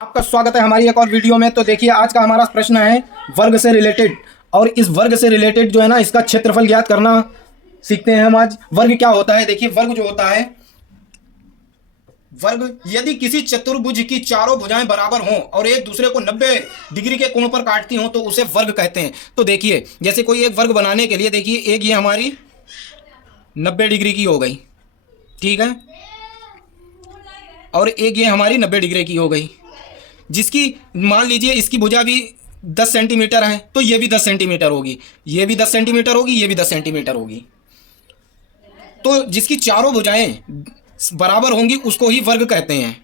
आपका स्वागत है हमारी एक और वीडियो में। तो देखिए आज का हमारा प्रश्न है वर्ग से रिलेटेड, और इस वर्ग से रिलेटेड जो है ना इसका क्षेत्रफल ज्ञात करना सीखते हैं हम आज। वर्ग क्या होता है? देखिए वर्ग जो होता है, वर्ग यदि किसी चतुर्भुज की चारों भुजाएं बराबर हों और एक दूसरे को 90 डिग्री के कोण पर काटती हों तो उसे वर्ग कहते हैं। तो देखिए जैसे कोई एक वर्ग बनाने के लिए, देखिए एक ये हमारी 90 डिग्री की हो गई, ठीक है, और एक ये हमारी 90 डिग्री की हो गई, जिसकी मान लीजिए इसकी भुजा भी 10 सेंटीमीटर है तो ये भी 10 सेंटीमीटर होगी, ये भी 10 सेंटीमीटर होगी, ये भी 10 सेंटीमीटर होगी। तो जिसकी चारों भुजाएं बराबर होंगी उसको ही वर्ग कहते हैं।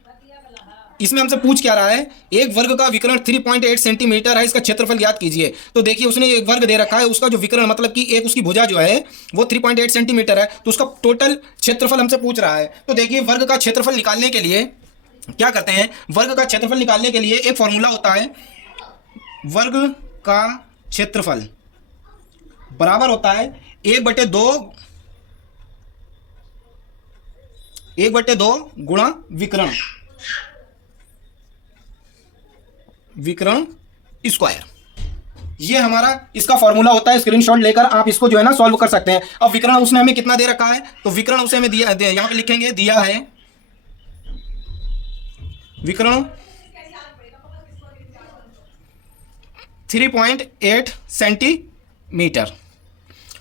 इसमें हमसे पूछ क्या रहा है, एक वर्ग का विकर्ण 3.8 सेंटीमीटर है, इसका क्षेत्रफल ज्ञात कीजिए। तो देखिए उसने एक वर्ग दे रखा है, उसका जो विकर्ण मतलब कि एक उसकी भुजा जो है वो 3.8 सेंटीमीटर है, तो उसका टोटल क्षेत्रफल हमसे पूछ रहा है। तो देखिए वर्ग का क्षेत्रफल निकालने के लिए क्या करते हैं, वर्ग का क्षेत्रफल निकालने के लिए एक फॉर्मूला होता है, वर्ग का क्षेत्रफल बराबर होता है 1/2 गुणा विकर्ण स्क्वायर। ये हमारा इसका फॉर्मूला होता है। स्क्रीनशॉट लेकर आप इसको जो है ना सॉल्व कर सकते हैं। अब विकर्ण उसने हमें कितना दे रखा है, तो विकर्ण उसे हमें दिया, यहां पे लिखेंगे दिया है विकर्ण 3.8 सेंटीमीटर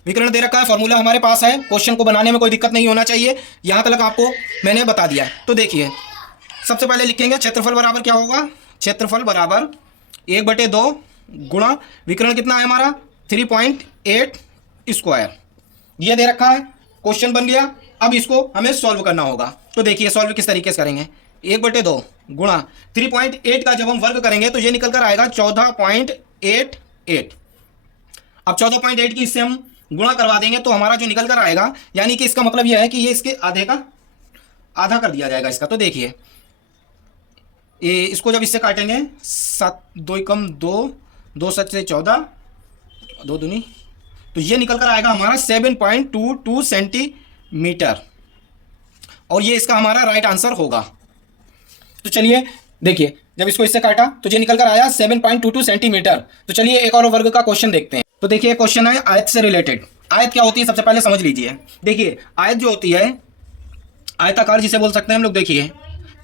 विकर्ण दे रखा है। फॉर्मूला हमारे पास है, क्वेश्चन को बनाने में कोई दिक्कत नहीं होना चाहिए, यहां तक आपको मैंने बता दिया। तो देखिए सबसे पहले लिखेंगे क्षेत्रफल बराबर क्या होगा, क्षेत्रफल बराबर 1/2 गुणा विकर्ण कितना है हमारा 3.8 स्क्वायर। ये दे रखा है, क्वेश्चन बन गया। अब इसको हमें सॉल्व करना होगा। तो देखिए सॉल्व किस तरीके से करेंगे, 1/2 गुणा 3.8 का जब हम वर्ग करेंगे तो ये निकल कर आएगा 14.88। अब 14.8 की इससे हम गुणा करवा देंगे तो हमारा जो निकल कर आएगा, यानी कि इसका मतलब यह है कि ये इसके आधे का आधा कर दिया जाएगा इसका। तो देखिए इसको जब इससे काटेंगे 7 2 कम 2 2 7 से 14 2 दूनी, तो ये निकल कर आएगा हमारा 7.22 सेंटीमीटर, और ये इसका हमारा राइट आंसर होगा। तो चलिए देखिए जब इसको इससे काटा तो ये निकल कर आया 7.22 सेंटीमीटर। तो चलिए एक और वर्ग का क्वेश्चन देखते हैं। तो देखिए क्वेश्चन है आयत से रिलेटेड। आयत क्या होती है सबसे पहले समझ लीजिए। देखिए आयत जो होती है, आयताकार जिसे बोल सकते हैं हम लोग, देखिए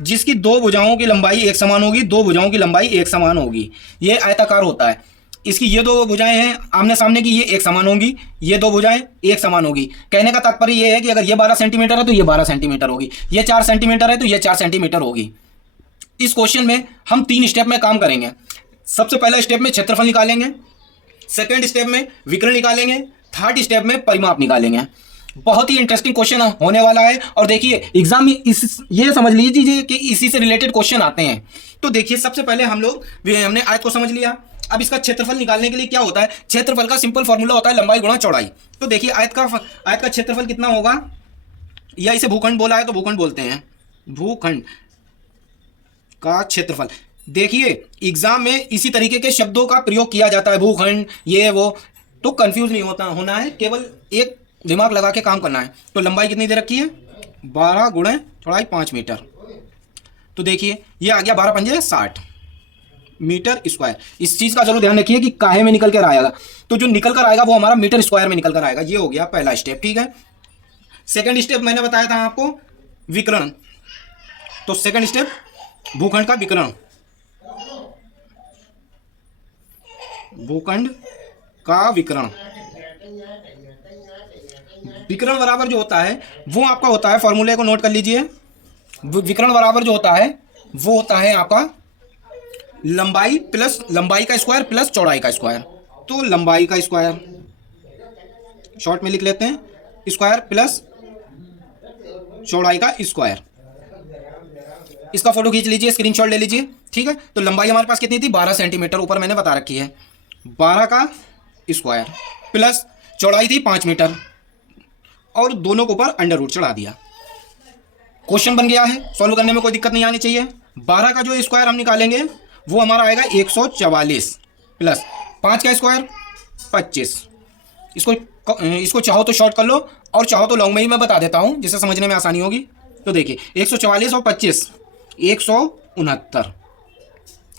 जिसकी दो भुजाओं की लंबाई एक समान होगी, दो भुजाओं की लंबाई एक समान होगी, ये आयताकार होता है। इसकी ये दो भुजाएं हैं आमने सामने की, ये एक समान होगी, ये दो भुजाएं एक समान होगी। कहने का तात्पर्य ये है कि अगर ये 12 सेंटीमीटर है तो ये 12 सेंटीमीटर होगी, ये 4 सेंटीमीटर है तो ये 4 सेंटीमीटर होगी। इस क्वेश्चन में हम 3 स्टेप में काम करेंगे। सबसे पहला स्टेप में क्षेत्रफल निकालेंगे, सेकेंड स्टेप में विकर्ण निकालेंगे, थर्ड स्टेप में परिमाप निकालेंगे। बहुत ही इंटरेस्टिंग क्वेश्चन होने वाला है। और देखिए एग्जाम में ये समझ लीजिए कि इसी से रिलेटेड क्वेश्चन आते हैं। तो देखिए सबसे पहले हमने आयत को समझ लिया। अब इसका क्षेत्रफल निकालने के लिए क्या होता है, क्षेत्रफल का सिंपल फॉर्मूला होता है लंबाई गुणा चौड़ाई। तो देखिए आयत का क्षेत्रफल कितना होगा, या इसे भूखंड बोला है तो भूखंड बोलते हैं, भूखंड का क्षेत्रफल। देखिए एग्जाम में इसी तरीके के शब्दों का प्रयोग किया जाता है, भूखंड ये वो, तो कंफ्यूज नहीं होना है, केवल एक दिमाग लगा के काम करना है। तो लंबाई कितनी दे रखी है 12 गुणे चौड़ाई 5 मीटर। तो देखिए ये आ गया 12 पंजे 60 मीटर स्क्वायर। इस चीज का जरूर ध्यान रखिए कि काहे में निकल कर आएगा, तो जो निकल कर आएगा वो हमारा मीटर स्क्वायर में निकल कर आएगा। ये हो गया पहला स्टेप, ठीक है। सेकंड स्टेप मैंने बताया था आपको विकर्ण, तो सेकंड स्टेप भूखंड का विकर्ण, भूखंड का विकर्ण। विकर्ण बराबर जो होता है वो आपका होता है, फॉर्मूले को नोट कर लीजिए। विकर्ण बराबर जो होता है वो होता है आपका लंबाई प्लस लंबाई का स्क्वायर प्लस चौड़ाई का स्क्वायर। तो लंबाई का स्क्वायर शॉर्ट में लिख लेते हैं, स्क्वायर प्लस चौड़ाई का स्क्वायर। इसका फोटो खींच लीजिए, स्क्रीनशॉट ले लीजिए, ठीक है। तो लंबाई हमारे पास कितनी थी 12 सेंटीमीटर, ऊपर मैंने बता रखी है, 12 का स्क्वायर प्लस चौड़ाई थी 5 मीटर, और दोनों के ऊपर अंडर रूट चढ़ा दिया। क्वेश्चन बन गया है, सॉल्व करने में कोई दिक्कत नहीं आनी चाहिए। 12 का जो स्क्वायर हम निकालेंगे वो हमारा आएगा 144 प्लस 5 का स्क्वायर 25। इसको चाहो तो शॉर्ट कर लो और चाहो तो लॉन्ग में ही मैं बता देता हूं जिससे समझने में आसानी होगी। तो देखिए 144 और 25 169,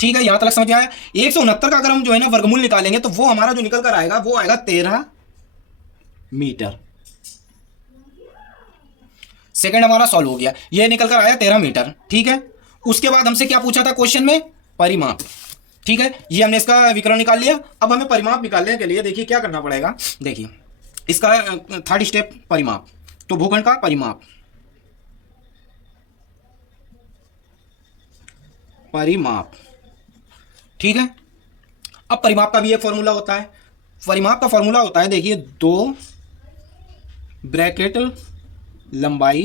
ठीक है, यहाँ तक समझ में आया। 169 का अगर हम जो है ना वर्गमूल निकालेंगे तो वो हमारा जो निकल कर आएगा वो आएगा 13 मीटर। सेकंड हमारा सॉल्व हो गया, ये निकल कर आया 13 मीटर। ठीक है, उसके बाद हमसे क्या पूछा था क्वेश्चन में, परिमाप। ठीक है, ये हमने इसका विकर्ण निकाल लिया। अब हमें परिमाप निकालने के लिए देखिए क्या करना पड़ेगा। देखिए इसका थर्ड स्टेप परिमाप, तो भूखंड का परिमाप, परिमाप। ठीक है, अब परिमाप का भी एक फॉर्मूला होता है। परिमाप का फॉर्मूला होता है, देखिए 2 ब्रैकेट लंबाई,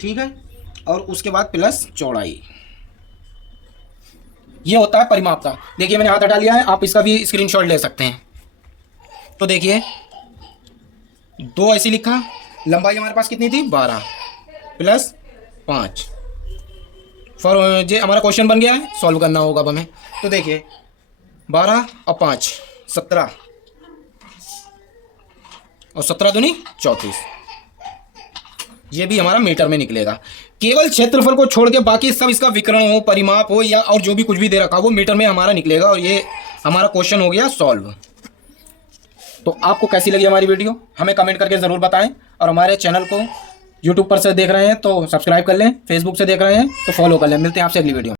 ठीक है, और उसके बाद प्लस चौड़ाई, ये होता है परिमाप का। देखिए मैंने हाथ हटा लिया है, आप इसका भी स्क्रीनशॉट ले सकते हैं। तो देखिए 2 ऐसे लिखा, लंबाई हमारे पास कितनी थी 12 प्लस 5। ये हमारा क्वेश्चन बन गया है, सॉल्व करना होगा अब हमें। तो देखिए 12 और 5 17, और 17 दूनी 34, ये भी हमारा मीटर में निकलेगा। केवल क्षेत्रफल को छोड़ के बाकी सब इसका विकर्ण हो, परिमाप हो या और जो भी कुछ भी दे रखा हो वो मीटर में हमारा निकलेगा। और ये हमारा क्वेश्चन हो गया सॉल्व। तो आपको कैसी लगी हमारी वीडियो हमें कमेंट करके ज़रूर बताएं, और हमारे चैनल को यूट्यूब पर से देख रहे हैं तो सब्सक्राइब कर लें, फेसबुक से देख रहे हैं तो फॉलो कर लें। मिलते हैं आपसे अगली वीडियो।